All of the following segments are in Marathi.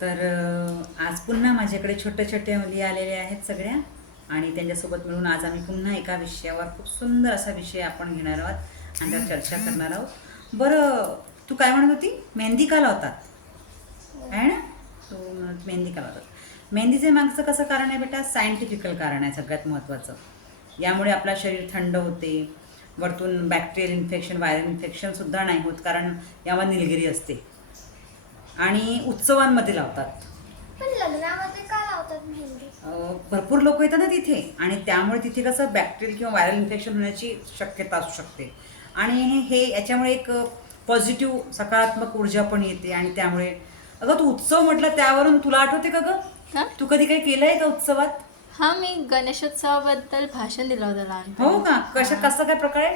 तर आज पुन्हा माझ्याकडे छोट्या छोट्या मुली आलेल्या आहेत सगळ्या आणि त्यांच्यासोबत मिळून आज आम्ही पुन्हा एका विषयावर खूप सुंदर असा विषय आपण घेणार आहोत आणि त्यावर चर्चा करणार आहोत. बरं, तू काय म्हणत होती? मेहंदी का लावतात आहे ना? तू म्हणत मेहंदी का लावतात. मेहंदीचे मागचं कसं कारण आहे बेटा? सायंटिफिकल कारण आहे सगळ्यात महत्त्वाचं. यामुळे आपलं शरीर थंड होते, वरतून बॅक्टेरियल इन्फेक्शन, व्हायरल इन्फेक्शनसुद्धा नाही होत, कारण यावर निलगिरी असते. आणि उत्सवांमध्ये लावतात. पण लग्नामध्ये का लावतात मेहंदी? भरपूर लोक येतात ना तिथे, आणि त्यामुळे तिथे कसं बॅक्टेरियल किंवा व्हायरल इन्फेक्शन होण्याची शक्यता असू शकते. आणि हे याच्यामुळे एक पॉझिटिव्ह सकारात्मक ऊर्जा पण येते. आणि त्यामुळे अगं, तू उत्सव म्हटलं त्यावरून तुला आठवते का गं? हा? तू कधी काही केलंय का उत्सवात? हा, मी गणेशोत्सवाबद्दल भाषण दिलं होतं लहानपणी. हो का? कसं काय प्रकारे,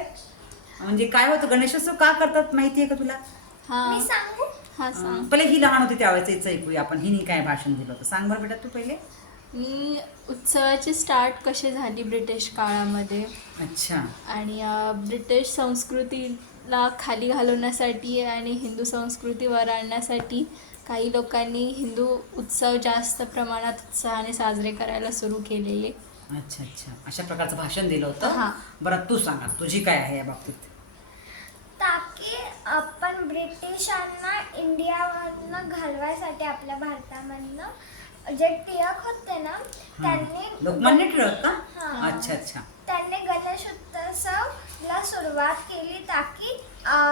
म्हणजे काय होतं? गणेशोत्सव का करतात माहिती आहे का तुला? हा मी सांगू? हा सांग. पहिले ही लहान होती त्यावेळेस हिचं ऐकूया आपण. हिने काय भाषण दिलं होतं सांग बरं बेटा तू पहिले. मी उत्सवाची स्टार्ट कशी झाली ब्रिटिश काळामध्ये, अच्छा. आणि ब्रिटिश संस्कृतीला खाली घालवण्यासाठी आणि हिंदू संस्कृतीवर आणण्यासाठी काही लोकांनी हिंदू उत्सव जास्त प्रमाणात उत्साहाने साजरे करायला सुरू केलेले. अच्छा अच्छा, अशा प्रकारचं भाषण दिलं होतं. हां. बरं, तू सांगा तुझी काय आहे या बाबतीत. ताकी आपण ब्रिटिशांना इंडियामधनं घालवायसाठी आपल्या भारतामधनं जे टिळक होते ना, त्यांनी लोकमान्य टिळक का? हां. अच्छा अच्छा. त्यांनी गणेश उत्सवला सुरुवात केली ताकी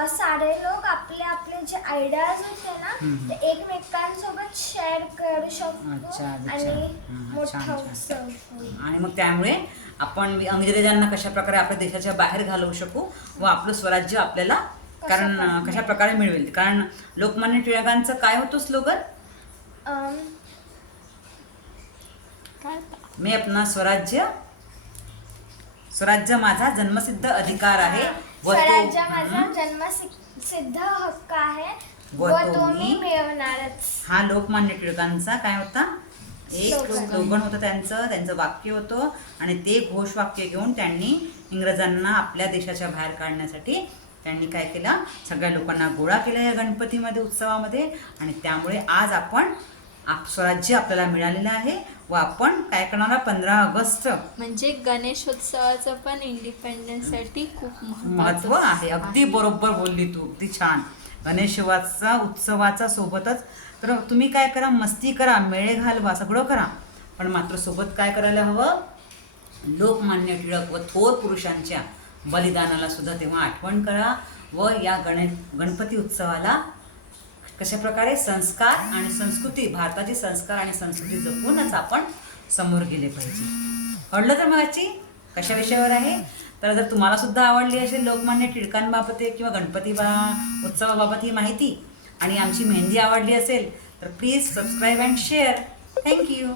सारे लोक आपले आपले जे आयडियाज होते ना ते एकमेकांसोबत शेअर करू शकतो अच्छा, अच्छा. आणि हां, छान, मोठा छान. उत्सव होईल. आणि मग त्यामुळे आपण इंग्रजांना कशा प्रकारे आपल्या देशाच्या बाहेर घालवू शकू व आपलं स्वराज्य आपल्याला कारण कशा प्रकारे मिळवेल. कारण लोकमान्य टिळकांचं काय होतं स्लोगन? अम, काय मी अपना स्वराज्य, स्वराज्य माझा जन्मसिद्ध अधिकार आहे व स्वराज्य तो माझा जन्मसिद्ध हक्क आहे व व तो तो मी मी मिळवणारच. हा लोकमान्य टिळकांचा काय होता? एक स्लोगन. स्लोगन होतं त्यांचं वाक्य होतं. आणि ते घोषवाक्य घेऊन त्यांनी इंग्रजांना आपल्या देशाच्या बाहेर काढण्यासाठी त्यांनी काय केलं? सगळ्या लोकांना गोळा केला या गणपतीमध्ये, उत्सवामध्ये. आणि त्यामुळे आज आपण स्वराज्य आपल्याला मिळालेलं आहे व आपण काय करणार? 15 ऑगस्ट म्हणजे गणेशोत्सवाचं पण इंडिपेंडन्ससाठी खूप महत्त्व आहे. अगदी बरोबर बोलली तू, अगदी छान. गणेशोत्सवाचा उत्सवाचा सोबतच तर तुम्ही काय करा? मस्ती करा, मेळे घालवा, सगळं करा, पण मात्र सोबत काय करायला हवं? लोकमान्य टिळक व थोर पुरुषांच्या बलिदानाला सुद्धा तेव्हा आठवण करा. व या गणपती उत्सवाला कशा प्रकारे संस्कार आणि संस्कृती, भारताची संस्कार आणि संस्कृती जपूनच आपण समोर गेले पाहिजे. कळलं तर मग आजची कशा विषयावर आहे? तर जर तुम्हाला सुद्धा आवडली असेल लोकमान्य टिळकांबाबत किंवा गणपती उत्सवाबाबत ही माहिती, आणि आमची मेहंदी आवडली असेल, तर please subscribe and share. Thank you.